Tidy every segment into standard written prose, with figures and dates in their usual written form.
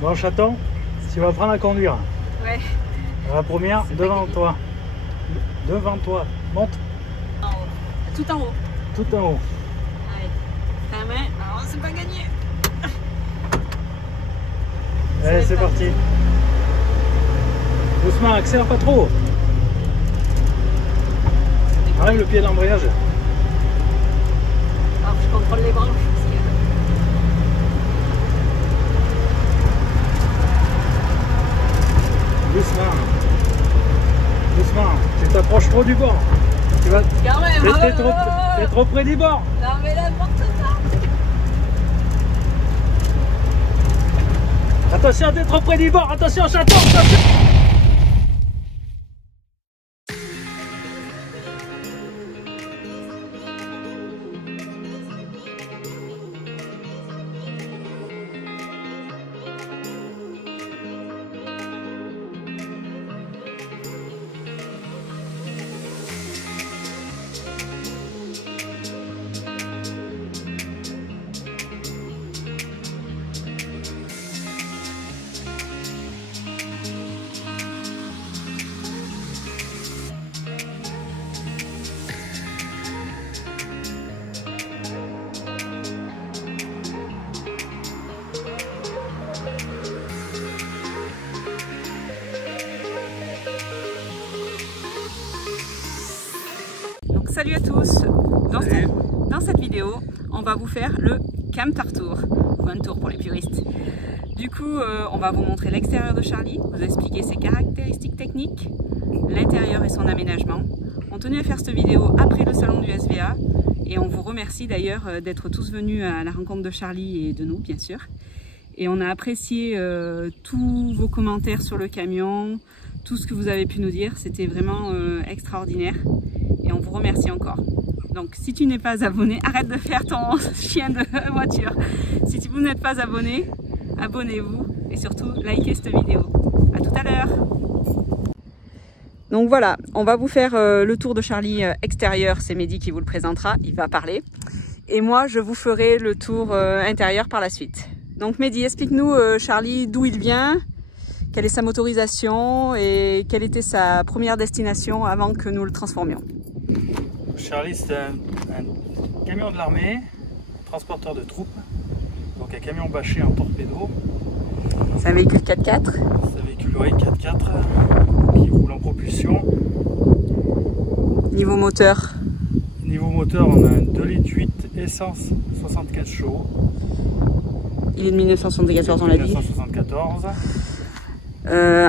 Bon, chaton, tu vas apprendre à conduire. Ouais. La première, devant toi. Devant toi. Monte. En haut. Tout en haut. Tout en haut. Allez. Ta main. Alors, c'est pas gagné. Allez, c'est parti. Doucement, accélère pas trop. Enlève le pied d'embrayage. Alors, je contrôle les branches aussi. Doucement. Doucement. Tu t'approches trop du bord. Tu vas. Quand même. T'es trop près du bord. Non, mais là, porte ça. Attention, t'es trop près du bord. Attention, chaton. Attention. Salut à tous. Dans cette vidéo, on va vous faire le Camtar Tour, ou un tour pour les puristes. Du coup, on va vous montrer l'extérieur de Charlie, vous expliquer ses caractéristiques techniques, l'intérieur et son aménagement. On tenait à faire cette vidéo après le salon du SVA et on vous remercie d'ailleurs d'être tous venus à la rencontre de Charlie et de nous, bien sûr. Et on a apprécié tous vos commentaires sur le camion, tout ce que vous avez pu nous dire, c'était vraiment extraordinaire. Et on vous remercie encore. Donc si tu n'es pas abonné, arrête de faire ton chien de voiture. Si vous n'êtes pas abonné, abonnez-vous et surtout likez cette vidéo. À tout à l'heure. Donc voilà, on va vous faire le tour de Charlie extérieur, c'est Mehdi qui vous le présentera, il va parler. Et moi je vous ferai le tour intérieur par la suite. Donc Mehdi, explique-nous Charlie d'où il vient, quelle est sa motorisation et quelle était sa première destination avant que nous le transformions. Charlie, c'est un camion de l'armée, transporteur de troupes, donc un camion bâché en torpedo. C'est un véhicule 4x4. C'est un véhicule 4x4 qui roule en propulsion. Niveau moteur? Niveau moteur, on a un 2,8 litres essence, 75 chevaux. Il est de 1974, on l'a dit. 1974.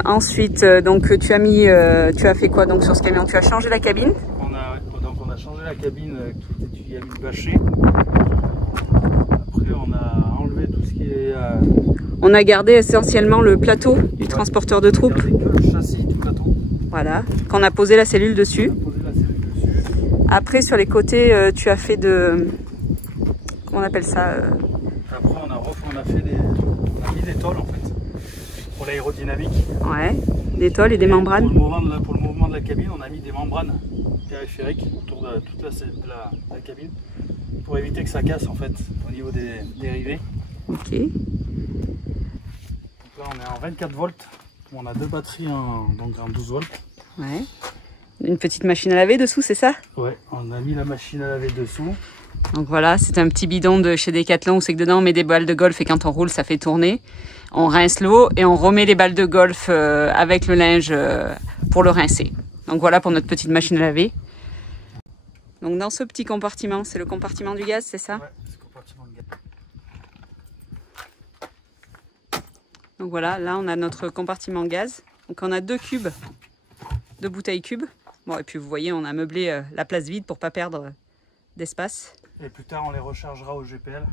Ensuite, donc tu as fait quoi donc sur ce camion? Tu as changé la cabine? On a changé la cabine qui était du gamine bâché. Après on a enlevé tout ce qui est... On a gardé essentiellement le plateau du transporteur de troupes. On a gardé que le châssis, tout le plateau. Voilà, qu'on a posé la cellule dessus. Après sur les côtés, tu as fait de... Comment on appelle ça Après on a mis des tôles en fait. Pour l'aérodynamique. Ouais, des tôles et des membranes. Pour le mouvement de la cabine, on a mis des membranes périphériques autour de toute la cabine pour éviter que ça casse en fait au niveau des rivets. Ok. Donc là on est en 24 volts, on a deux batteries donc en 12 volts. Ouais. Une petite machine à laver dessous, c'est ça? Ouais, on a mis la machine à laver dessous. Donc voilà, c'est un petit bidon de chez Decathlon où c'est que dedans on met des balles de golf et quand on roule ça fait tourner. On rince l'eau et on remet les balles de golf avec le linge pour le rincer. Donc voilà pour notre petite machine à laver. Donc dans ce petit compartiment, c'est le compartiment du gaz, c'est ça? Ouais, c'est le compartiment de gaz. Donc voilà, là on a notre compartiment gaz. Donc on a deux bouteilles cubes. Bon et puis vous voyez, on a meublé la place vide pour pas perdre d'espace. Et plus tard on les rechargera au GPL.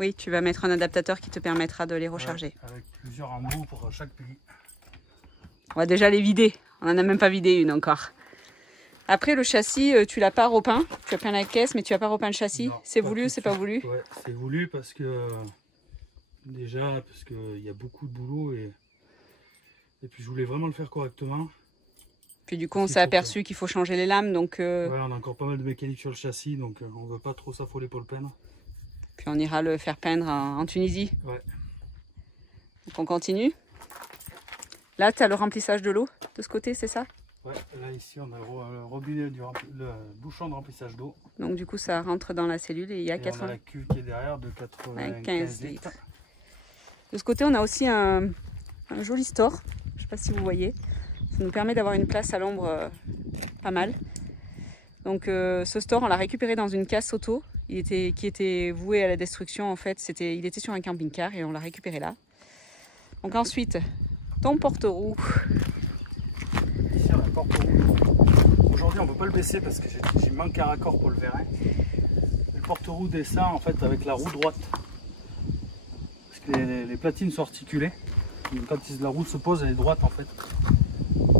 Oui, tu vas mettre un adaptateur qui te permettra de les recharger. Ouais, avec plusieurs embouts pour chaque pays. On va déjà les vider. On n'en a même pas vidé une encore. Après, le châssis, tu l'as pas repeint. Tu as peint la caisse, mais tu n'as pas repeint le châssis. C'est voulu ou c'est pas voulu? Ouais, c'est voulu parce que... Parce qu'il y a beaucoup de boulot et puis je voulais vraiment le faire correctement. Puis du coup, on s'est aperçu qu'il faut changer les lames. Donc, ouais, on a encore pas mal de mécanique sur le châssis, donc on ne veut pas trop s'affoler pour le peindre. Puis on ira le faire peindre en Tunisie. Ouais. Donc on continue. Là, tu as le remplissage de l'eau de ce côté, c'est ça? Ouais, là ici on a le robinet, le bouchon de remplissage d'eau. Donc du coup ça rentre dans la cellule et il y a 80... on a la cuve qui est derrière de 95 litres. De ce côté on a aussi un joli store, je ne sais pas si vous voyez. Ça nous permet d'avoir une place à l'ombre pas mal. Donc ce store on l'a récupéré dans une casse auto qui était vouée à la destruction en fait. Il était sur un camping-car et on l'a récupéré là. Donc ensuite, ton porte-roue. Ici on a le porte-roue. Aujourd'hui on ne peut pas le baisser parce que j'ai manqué un raccord pour le vérin. Le porte-roue descend en fait avec la roue droite. Parce que les platines sont articulées. Donc, quand la roue se pose elle est droite en fait.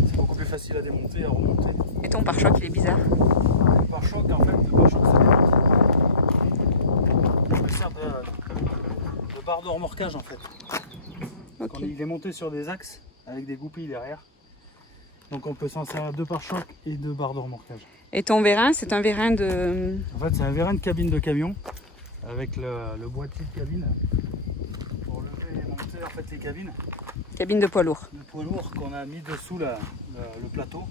C'est beaucoup plus facile à démonter et à remonter. Et ton pare-choc il est bizarre. Le pare-choc en fait, le pare-choc ça démonte. Je me sers de barre de remorquage en fait. Okay. Il est monté sur des axes avec des goupilles derrière. Donc on peut s'en servir de pare-choc et de barre de remorquage. Et ton vérin, c'est un vérin de... En fait c'est un vérin de cabine de camion avec le boîtier de cabine pour lever et monter en fait les cabines. Cabine de poids lourd. Le poids lourd qu'on a mis dessous le plateau.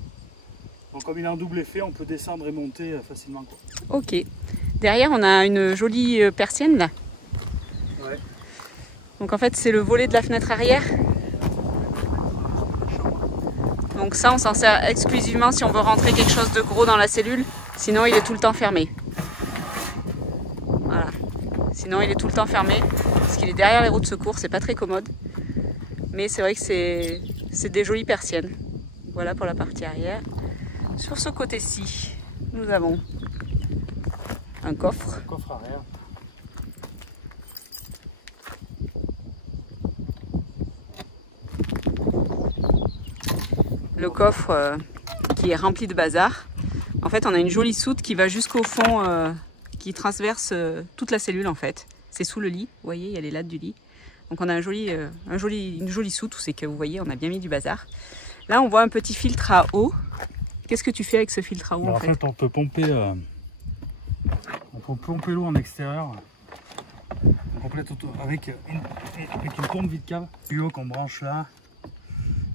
Donc comme il a un double effet, on peut descendre et monter facilement, quoi. Ok. Derrière on a une jolie persienne là. Ouais. Donc en fait c'est le volet de la fenêtre arrière. Donc ça on s'en sert exclusivement si on veut rentrer quelque chose de gros dans la cellule. Sinon il est tout le temps fermé. Voilà. Sinon il est tout le temps fermé. Parce qu'il est derrière les roues de secours, c'est pas très commode. Mais c'est vrai que c'est des jolies persiennes. Voilà pour la partie arrière. Sur ce côté-ci, nous avons un coffre. Un coffre arrière. Le coffre qui est rempli de bazar. En fait, on a une jolie soute qui va jusqu'au fond, qui traverse toute la cellule en fait. C'est sous le lit, vous voyez, il y a les lattes du lit. Donc on a une jolie soute où c'est que vous voyez, on a bien mis du bazar. Là, on voit un petit filtre à eau. Qu'est-ce que tu fais avec ce filtre à eau en fait, on peut pomper l'eau en extérieur. On complète avec une pompe vide cave, tuyau qu'on branche là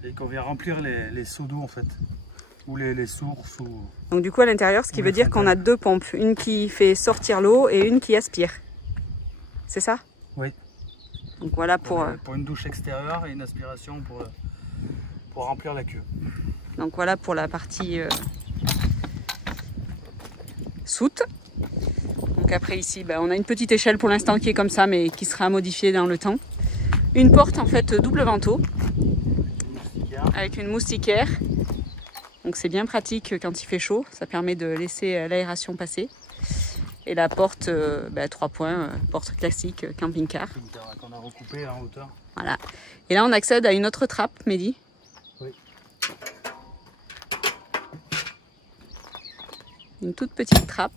et qu'on vient remplir les seaux d'eau en fait, ou les sources. Donc du coup à l'intérieur, ce qui veut dire qu'on a deux pompes, une qui fait sortir l'eau et une qui aspire. C'est ça? Oui. Donc voilà pour une douche extérieure et une aspiration pour remplir la queue. Donc voilà pour la partie soute. Donc après ici, on a une petite échelle pour l'instant qui est comme ça, mais qui sera modifiée dans le temps. Une porte en fait double vantaux avec une moustiquaire. Donc c'est bien pratique quand il fait chaud, ça permet de laisser l'aération passer. Et la porte 3 points, porte classique camping-car. Qu'on a recoupé en hauteur. Voilà. Et là on accède à une autre trappe, Mehdi. Oui. Une toute petite trappe.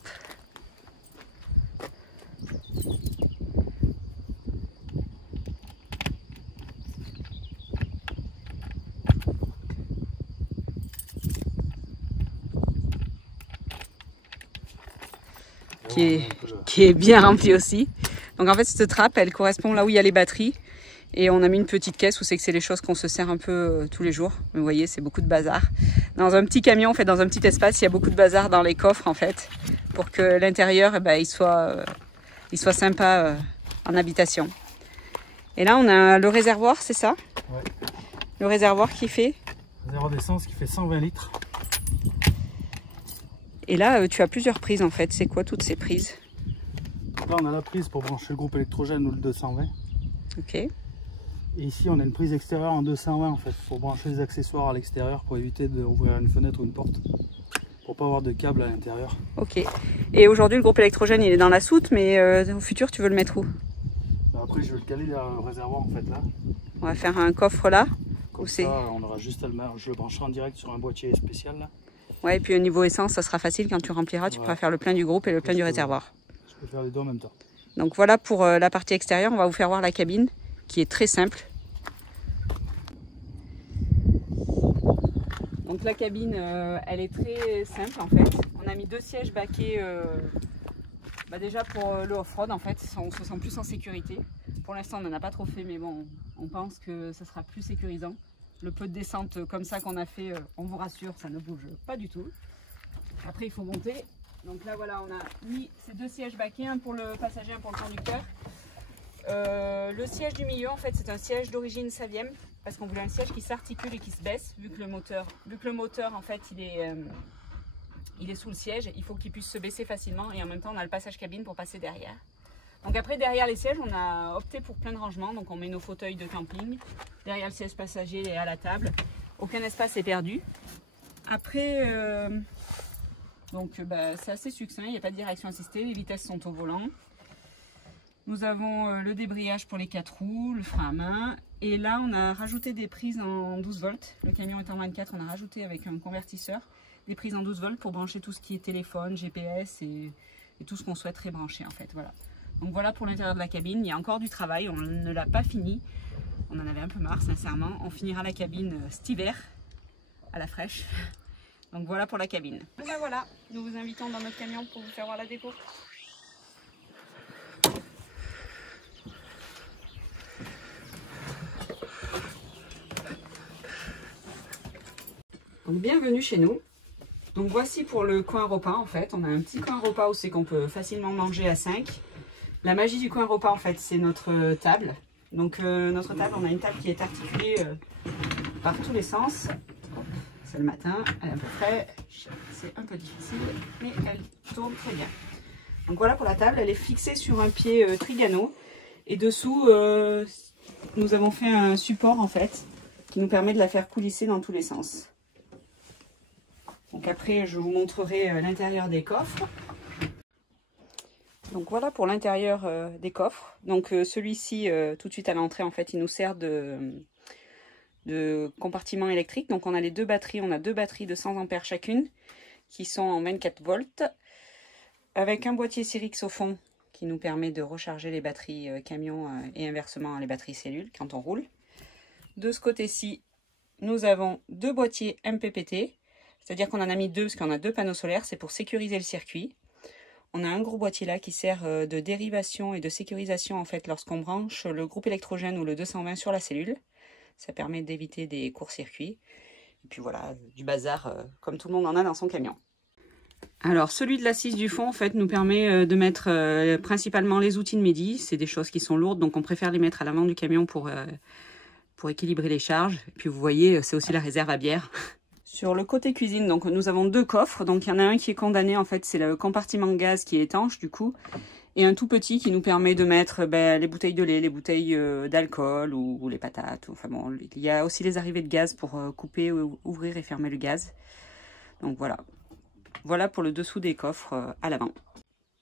Qui est bien remplie aussi. Donc en fait cette trappe elle correspond là où il y a les batteries. Et on a mis une petite caisse où c'est les choses qu'on se sert un peu tous les jours. Vous voyez, c'est beaucoup de bazar. Dans un petit camion, en fait, dans un petit espace, il y a beaucoup de bazar dans les coffres, en fait, pour que l'intérieur, il soit sympa en habitation. Et là, on a le réservoir, c'est ça? Ouais. Le réservoir qui fait? Le réservoir d'essence qui fait 120 litres. Et là, tu as plusieurs prises, en fait. C'est quoi toutes ces prises? Là, on a la prise pour brancher le groupe électrogène ou le 220. Ok. Et ici, on a une prise extérieure en 220 en fait, pour brancher les accessoires à l'extérieur pour éviter d'ouvrir une fenêtre ou une porte, pour pas avoir de câble à l'intérieur. Ok. Et aujourd'hui, le groupe électrogène, il est dans la soute, mais au futur, tu veux le mettre où? Après, je vais le caler dans le réservoir en fait là. On va faire un coffre là. Comme ça, on aura juste à le mettre. Je le brancherai en direct sur un boîtier spécial là. Ouais, et puis au niveau essence, ça sera facile quand tu rempliras, tu pourras faire le plein du groupe et le plein du réservoir. Je peux faire les deux en même temps. Donc voilà pour la partie extérieure, on va vous faire voir la cabine qui est très simple. Donc la cabine, elle est très simple en fait. On a mis 2 sièges baquets déjà pour le off-road en fait, on se sent plus en sécurité. pour l'instant on n'en a pas trop fait, mais bon, on pense que ça sera plus sécurisant. Le peu de descente comme ça qu'on a fait, on vous rassure, ça ne bouge pas du tout. Après il faut monter. Donc là voilà, on a mis ces 2 sièges baquets, un pour le passager, un pour le conducteur. Le siège du milieu en fait c'est un siège d'origine Saviem, parce qu'on voulait un siège qui s'articule et qui se baisse, vu que le moteur en fait il est sous le siège, il faut qu'il puisse se baisser facilement, et en même temps on a le passage cabine pour passer derrière. Donc après derrière les sièges on a opté pour plein de rangements, donc on met nos fauteuils de camping, derrière le siège passager et à la table, aucun espace est perdu. Après c'est assez succinct, il n'y a pas de direction assistée, les vitesses sont au volant. Nous avons le débrayage pour les 4 roues, le frein à main, et là on a rajouté des prises en 12 volts, le camion est en 24, on a rajouté avec un convertisseur des prises en 12 volts pour brancher tout ce qui est téléphone, GPS et tout ce qu'on souhaiterait brancher en fait, voilà. Donc voilà pour l'intérieur de la cabine, il y a encore du travail, on ne l'a pas fini, on en avait un peu marre sincèrement, on finira la cabine cet hiver, à la fraîche. Donc voilà pour la cabine. Et ben voilà, nous vous invitons dans notre camion pour vous faire voir la déco. Donc bienvenue chez nous. Donc voici pour le coin repas en fait. On a un petit coin repas où c'est qu'on peut facilement manger à 5. La magie du coin repas en fait c'est notre table. Donc notre table, on a une table qui est articulée par tous les sens. C'est le matin, elle est à peu près, c'est un peu difficile, mais elle tourne très bien. Donc voilà pour la table, elle est fixée sur un pied Trigano. Et dessous, nous avons fait un support en fait, qui nous permet de la faire coulisser dans tous les sens. Donc après, je vous montrerai l'intérieur des coffres. Donc voilà pour l'intérieur des coffres. Donc celui-ci, tout de suite à l'entrée, en fait, il nous sert de compartiment électrique. Donc on a les 2 batteries, on a 2 batteries de 100 ampères chacune, qui sont en 24 volts, avec un boîtier Syrix au fond, qui nous permet de recharger les batteries camion et inversement les batteries cellules quand on roule. De ce côté-ci, nous avons 2 boîtiers MPPT. C'est-à-dire qu'on en a mis 2 parce qu'on a 2 panneaux solaires, c'est pour sécuriser le circuit. On a un gros boîtier là qui sert de dérivation et de sécurisation en fait lorsqu'on branche le groupe électrogène ou le 220 sur la cellule. Ça permet d'éviter des courts-circuits. Et puis voilà, du bazar comme tout le monde en a dans son camion. Alors celui de l'assise du fond en fait nous permet de mettre principalement les outils de Medi. C'est des choses qui sont lourdes donc on préfère les mettre à l'avant du camion pour équilibrer les charges. Et puis vous voyez, c'est aussi la réserve à bière. Sur le côté cuisine, donc nous avons 2 coffres. Donc il y en a un qui est condamné, en fait, c'est le compartiment gaz qui est étanche du coup. Et un tout petit qui nous permet de mettre les bouteilles de lait, les bouteilles d'alcool ou les patates. Enfin bon, il y a aussi les arrivées de gaz pour couper, ouvrir et fermer le gaz. Donc voilà. Voilà pour le dessous des coffres à l'avant.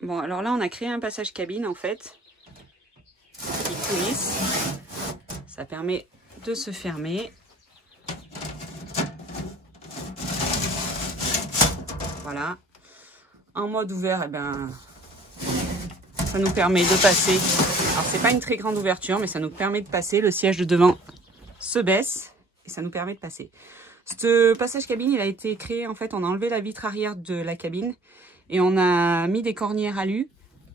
Bon, alors là on a créé un passage cabine en fait. Qui coulisse. Ça permet de se fermer. Voilà, en mode ouvert, eh ben, ça nous permet de passer. Alors c'est pas une très grande ouverture, mais ça nous permet de passer. Le siège de devant se baisse et ça nous permet de passer. Ce passage cabine, il a été créé, en fait, on a enlevé la vitre arrière de la cabine et on a mis des cornières alu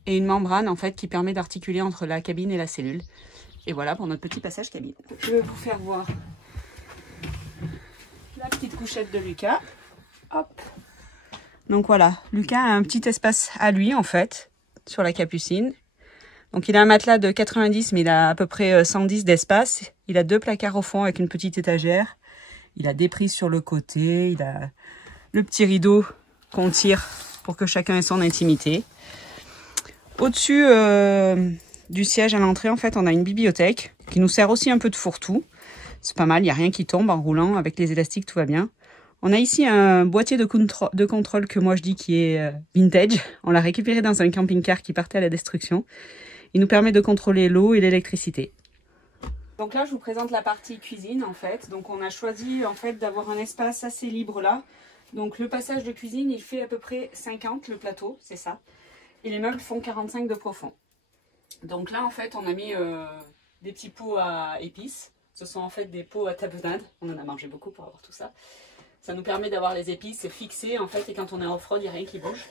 et une membrane en fait qui permet d'articuler entre la cabine et la cellule. Et voilà pour notre petit passage cabine. Je vais vous faire voir la petite couchette de Lucas. Hop. Donc voilà, Lucas a un petit espace à lui en fait, sur la capucine. Donc il a un matelas de 90, mais il a à peu près 110 d'espace. Il a 2 placards au fond avec une petite étagère. Il a des prises sur le côté. Il a le petit rideau qu'on tire pour que chacun ait son intimité. Au-dessus du siège à l'entrée, en fait, on a une bibliothèque qui nous sert aussi un peu de fourre-tout. C'est pas mal, il n'y a rien qui tombe en roulant. Avec les élastiques, tout va bien. On a ici un boîtier de contrôle que moi je dis qui est vintage. On l'a récupéré dans un camping-car qui partait à la destruction. Il nous permet de contrôler l'eau et l'électricité. Donc là, je vous présente la partie cuisine en fait. Donc on a choisi en fait d'avoir un espace assez libre là. Donc le passage de cuisine, il fait à peu près 50 le plateau, c'est ça. Et les meubles font 45 de profond. Donc là en fait, on a mis des petits pots à épices. Ce sont en fait des pots à tapenade. On en a mangé beaucoup pour avoir tout ça. Ça nous permet d'avoir les épices fixées en fait et quand on est off-road, il n'y a rien qui bouge.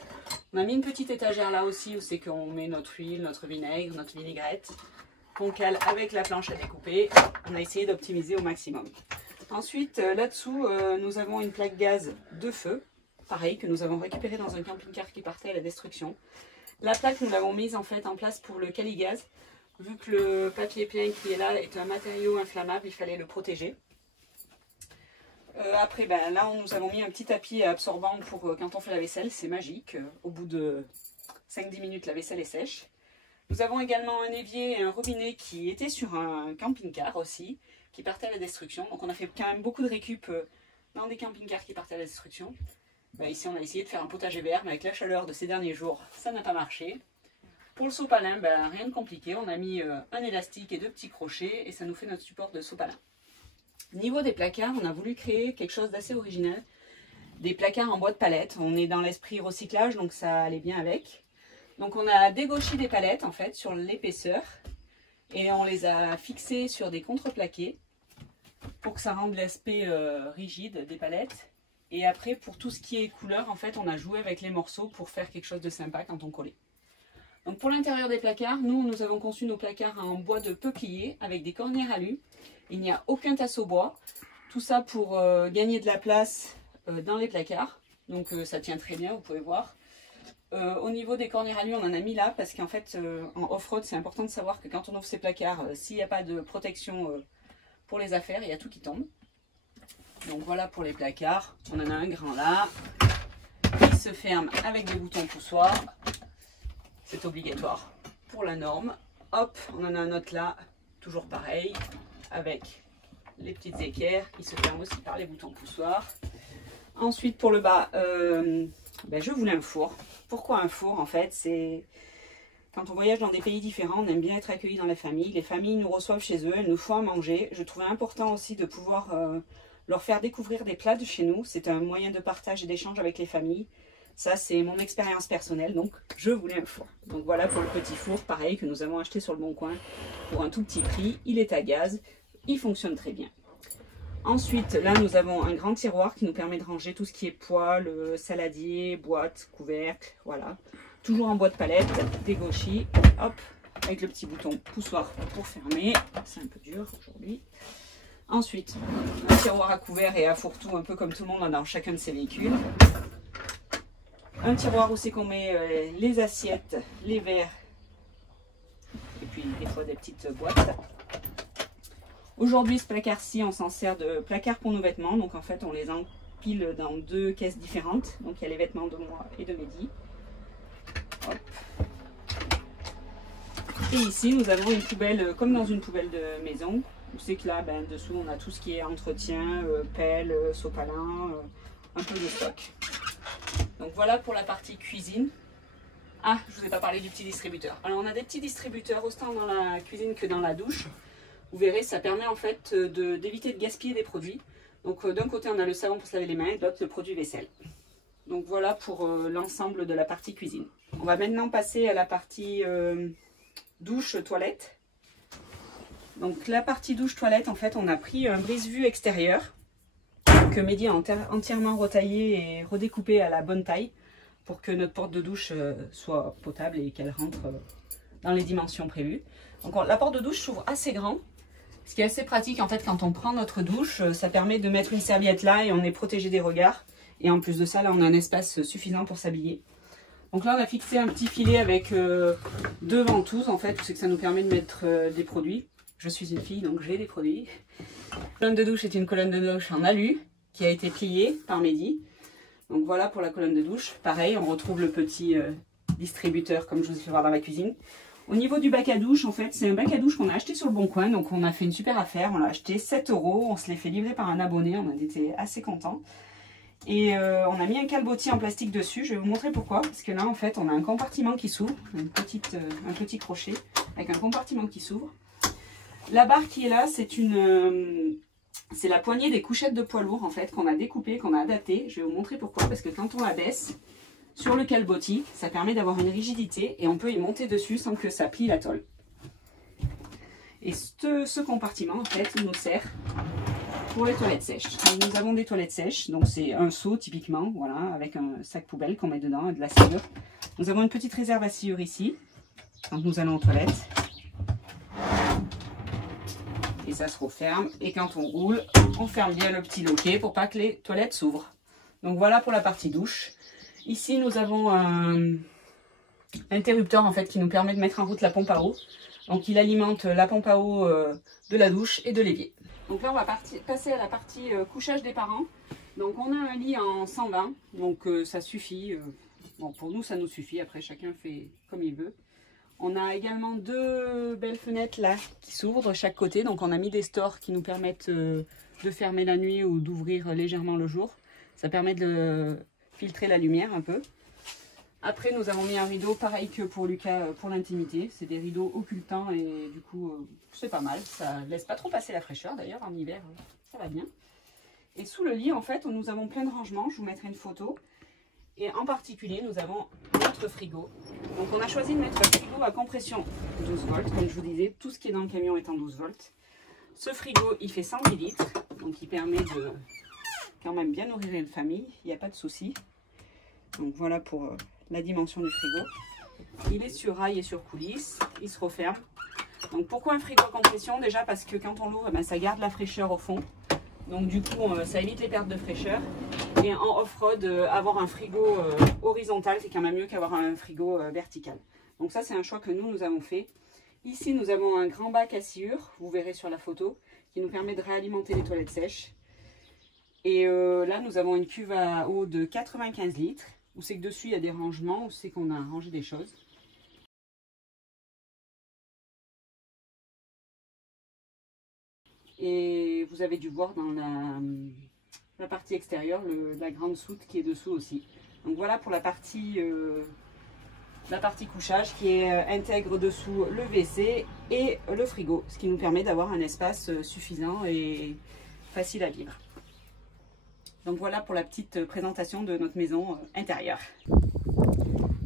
On a mis une petite étagère là aussi où c'est qu'on met notre huile, notre vinaigre, notre vinaigrette. qu'on cale avec la planche à découper. On a essayé d'optimiser au maximum. Ensuite, là-dessous, nous avons une plaque gaz de feu, pareil, que nous avons récupérée dans un camping-car qui partait à la destruction. La plaque, nous l'avons mise en fait en place pour le caligaz. Vu que le papier peint qui est là est un matériau inflammable, il fallait le protéger. Après, là, nous avons mis un petit tapis absorbant pour quand on fait la vaisselle. C'est magique. Au bout de 5-10 minutes, la vaisselle est sèche. Nous avons également un évier et un robinet qui étaient sur un camping-car aussi, qui partait à la destruction. Donc on a fait quand même beaucoup de récup dans des camping-cars qui partaient à la destruction. Ici on a essayé de faire un potager vert, mais avec la chaleur de ces derniers jours, ça n'a pas marché. Pour le sopalin, rien de compliqué. On a mis un élastique et 2 petits crochets et ça nous fait notre support de sopalin. Niveau des placards, on a voulu créer quelque chose d'assez original. Des placards en bois de palette. On est dans l'esprit recyclage, donc ça allait bien avec. Donc on a dégauché des palettes en fait sur l'épaisseur et on les a fixées sur des contreplaqués pour que ça rende l'aspect rigide des palettes. Et après pour tout ce qui est couleur, en fait on a joué avec les morceaux pour faire quelque chose de sympa quand on collait. Donc pour l'intérieur des placards, nous avons conçu nos placards en bois de peuplier avec des cornières alu. Il n'y a aucun tasseau bois. Tout ça pour gagner de la place dans les placards. Donc ça tient très bien, vous pouvez voir. Au niveau des cornières alu, on en a mis là parce qu'en fait, en off-road, c'est important de savoir que quand on ouvre ces placards, s'il n'y a pas de protection pour les affaires, il y a tout qui tombe. Donc voilà pour les placards. On en a un grand là. Il se ferme avec des boutons poussoirs. C'est obligatoire pour la norme. Hop, on en a un autre là, toujours pareil, avec les petites équerres qui se ferment aussi par les boutons poussoirs. Ensuite pour le bas, je voulais un four. Pourquoi un four? En fait, c'est quand on voyage dans des pays différents, on aime bien être accueillis dans les familles. Les familles nous reçoivent chez eux, elles nous font à manger. Je trouvais important aussi de pouvoir leur faire découvrir des plats de chez nous. C'est un moyen de partage et d'échange avec les familles. Ça, c'est mon expérience personnelle, donc je voulais un four. Donc voilà pour le petit four, pareil, que nous avons acheté sur le Bon Coin pour un tout petit prix. Il est à gaz, il fonctionne très bien. Ensuite, là, nous avons un grand tiroir qui nous permet de ranger tout ce qui est poêle, saladier, boîte, couvercle, voilà. Toujours en bois de palette, dégauchis, hop, avec le petit bouton poussoir pour fermer. C'est un peu dur aujourd'hui. Ensuite, un tiroir à couvert et à fourre-tout, un peu comme tout le monde dans chacun de ses véhicules. Un tiroir où c'est qu'on met les assiettes, les verres, et puis des fois des petites boîtes. Aujourd'hui, ce placard-ci, on s'en sert de placard pour nos vêtements. Donc en fait, on les empile dans 2 caisses différentes. Donc il y a les vêtements de moi et de Mehdi. Hop. Et ici, nous avons une poubelle, comme dans une poubelle de maison. Vous savez que là, dessous, on a tout ce qui est entretien, pelle, sopalin, un peu de stock. Donc voilà pour la partie cuisine. Ah, je ne vous ai pas parlé du petit distributeur. Alors on a des petits distributeurs autant dans la cuisine que dans la douche. Vous verrez, ça permet en fait d'éviter de gaspiller des produits. Donc d'un côté on a le savon pour se laver les mains et de l'autre le produit vaisselle. Donc voilà pour l'ensemble de la partie cuisine. On va maintenant passer à la partie douche-toilette. Donc la partie douche-toilette, en fait on a pris un brise-vue extérieur que Mehdi a entièrement retaillé et redécoupé à la bonne taille pour que notre porte de douche soit potable et qu'elle rentre dans les dimensions prévues. Donc la porte de douche s'ouvre assez grand, ce qui est assez pratique en fait quand on prend notre douche. Ça permet de mettre une serviette là et on est protégé des regards. Et en plus de ça, là on a un espace suffisant pour s'habiller. Donc là on a fixé un petit filet avec 2 ventouses en fait, c'est que ça nous permet de mettre des produits. Je suis une fille donc j'ai des produits. La colonne de douche est une colonne de douche en alu qui a été pliée par Mehdi. Donc voilà pour la colonne de douche. Pareil, on retrouve le petit distributeur comme je vous ai fait voir dans la cuisine. Au niveau du bac à douche, en fait, c'est un bac à douche qu'on a acheté sur le Bon Coin. Donc on a fait une super affaire. On l'a acheté 7 €. On se l'est fait livrer par un abonné. On en était assez contents. Et on a mis un calbotier en plastique dessus. Je vais vous montrer pourquoi. Parce que là, en fait, on a un compartiment qui s'ouvre. Un petit crochet avec un compartiment qui s'ouvre. La barre qui est là, c'est la poignée des couchettes de poids lourd en fait qu'on a découpée, qu'on a adaptée. Je vais vous montrer pourquoi. Parce que quand on la baisse sur le calbotis, ça permet d'avoir une rigidité et on peut y monter dessus sans que ça plie la tôle. Et ce compartiment en fait, il nous sert pour les toilettes sèches. Donc, nous avons des toilettes sèches, donc c'est un seau typiquement, voilà, avec un sac poubelle qu'on met dedans et de la sciure. Nous avons une petite réserve à sciure ici, quand nous allons aux toilettes. et ça se referme. Et quand on roule, on ferme bien le petit loquet pour pas que les toilettes s'ouvrent. Donc voilà pour la partie douche. Ici, nous avons un interrupteur en fait qui nous permet de mettre en route la pompe à eau. Donc il alimente la pompe à eau de la douche et de l'évier. Donc là, on va passer à la partie couchage des parents. Donc on a un lit en 120, donc ça suffit. Bon, pour nous, ça nous suffit. Après, chacun fait comme il veut. On a également deux belles fenêtres là qui s'ouvrent de chaque côté. Donc on a mis des stores qui nous permettent de fermer la nuit ou d'ouvrir légèrement le jour. Ça permet de filtrer la lumière un peu. Après, nous avons mis un rideau pareil que pour Lucas pour l'intimité. C'est des rideaux occultants et du coup, c'est pas mal. Ça laisse pas trop passer la fraîcheur. D'ailleurs, en hiver, ça va bien. Et sous le lit, en fait, nous avons plein de rangements. Je vous mettrai une photo. Et en particulier, nous avons notre frigo. Donc, on a choisi de mettre un frigo à compression 12 volts. Comme je vous disais, tout ce qui est dans le camion est en 12 volts. Ce frigo, il fait 110 litres. Donc, il permet de quand même bien nourrir une famille. Il n'y a pas de souci. Donc, voilà pour la dimension du frigo. Il est sur rail et sur coulisse. Il se referme. Donc, pourquoi un frigo à compression? Déjà parce que quand on l'ouvre, ça garde la fraîcheur au fond. Donc du coup, ça évite les pertes de fraîcheur. Et en off-road, avoir un frigo horizontal, c'est quand même mieux qu'avoir un frigo vertical. Donc ça, c'est un choix que nous avons fait. Ici, nous avons un grand bac à sciure, vous verrez sur la photo, qui nous permet de réalimenter les toilettes sèches. Et là, nous avons une cuve à eau de 95 litres, où c'est que dessus, il y a des rangements, où c'est qu'on a rangé des choses. Et vous avez dû voir dans la partie extérieure la grande soute qui est dessous aussi. Donc voilà pour la partie couchage qui intègre dessous le WC et le frigo, ce qui nous permet d'avoir un espace suffisant et facile à vivre. Donc voilà pour la petite présentation de notre maison intérieure.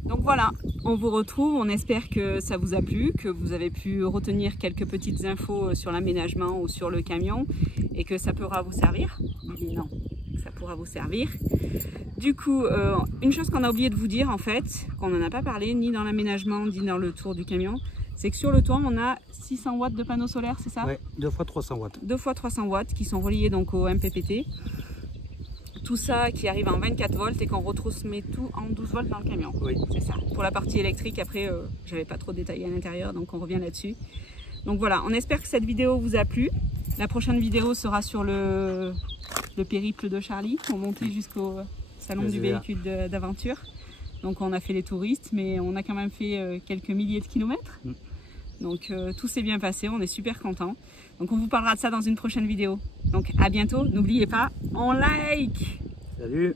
Donc voilà, on vous retrouve, on espère que ça vous a plu, que vous avez pu retenir quelques petites infos sur l'aménagement ou sur le camion et que ça pourra vous servir. Non, ça pourra vous servir. Du coup, une chose qu'on a oublié de vous dire en fait, qu'on n'en a pas parlé ni dans l'aménagement ni dans le tour du camion, c'est que sur le toit on a 600 watts de panneaux solaires, c'est ça? Oui, 2 fois 300 watts. 2 fois 300 watts qui sont reliés donc au MPPT. Tout ça qui arrive en 24 volts et qu'on retransmet tout en 12 volts dans le camion. Oui. C'est ça. Pour la partie électrique, après, j'avais pas trop détaillé à l'intérieur, donc on revient là-dessus. Donc voilà, on espère que cette vidéo vous a plu. La prochaine vidéo sera sur le périple de Charlie, pour monter jusqu'au salon du véhicule d'aventure. Donc on a fait les touristes, mais on a quand même fait quelques milliers de kilomètres. Donc tout s'est bien passé, on est super contents. Donc on vous parlera de ça dans une prochaine vidéo. Donc à bientôt, n'oubliez pas, on like! Salut!